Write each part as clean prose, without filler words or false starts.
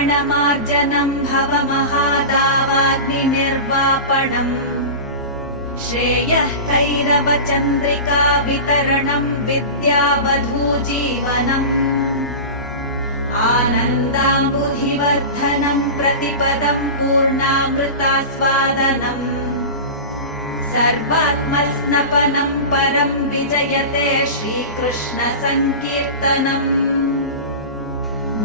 रावणमार्जनम् भवमहादावाग्निनिर्वापणम् श्रेयः कैरवचन्द्रिका वितरणम् विद्यावधूजीवनम् आनन्दाम्बुधिवर्धनम् प्रतिपदम् पूर्णामृतास्वादनम् सर्वात्मस्नपनम् परम् विजयते श्रीकृष्णसङ्कीर्तनम्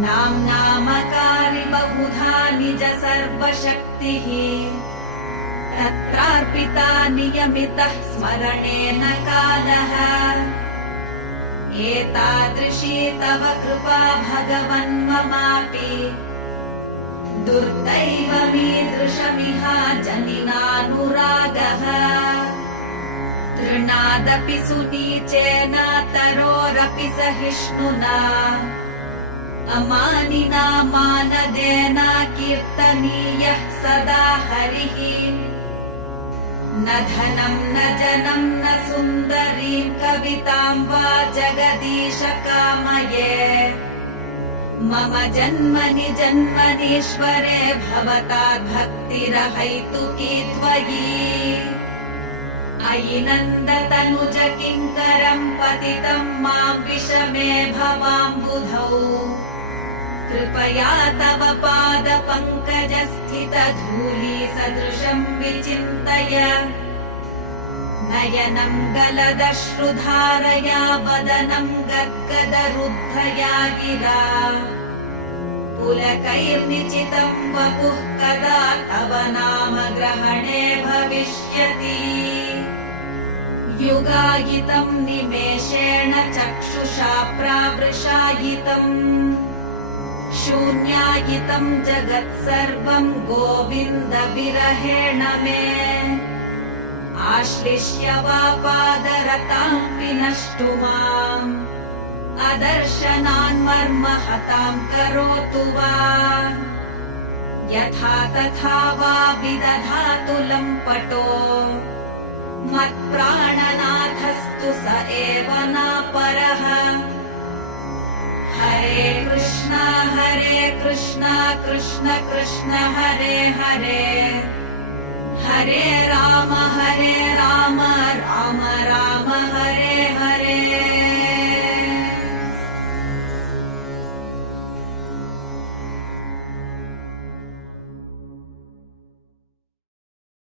नाम्नामकारि बहुधा निज सर्वशक्तिः तत्रार्पिता नियमितः स्मरणेन कालः एतादृशी तव कृपा भगवन् ममापि दुर्दैवमीदृशमिह जनिनानुरागः तृणादपि सुनीचेन तरोरपि सहिष्णुना अमानिना मानदेन कीर्तनीयः सदा हरिः न धनम् न जनम् न सुन्दरीम् कविताम् वा जगदीश कामये मम जन्मनि जन्मनीश्वरे भवताद्भक्तिरहैतुकी त्वयि अयि नन्दतनुज किङ्करम् पतितम् माम् विषमे भवाम्बुधौ कृपया तव पादपङ्कजस्थितधूली सदृशम् विचिन्तय नयनम् गलदश्रुधारया वदनम् गद्गदरुद्धया गिरा पुलकैर्निचितम् वपुः कदा तव नाम ग्रहणे भविष्यति युगायितम् निमेषेण चक्षुषा प्रावृषायितम् शून्यायितम् जगत्सर्वम् गोविन्द विरहेण मे आश्लिष्य वा पादरताम् विनष्टु माम् अदर्शनान्मर्म हताम् करोतु वा यथा तथा वा विदधातु लम्पटो मत्प्राणनाथस्तु स एव नापरः हरे कृष्ण कृष्ण कृष्ण हरे हरे हरे राम राम राम हरे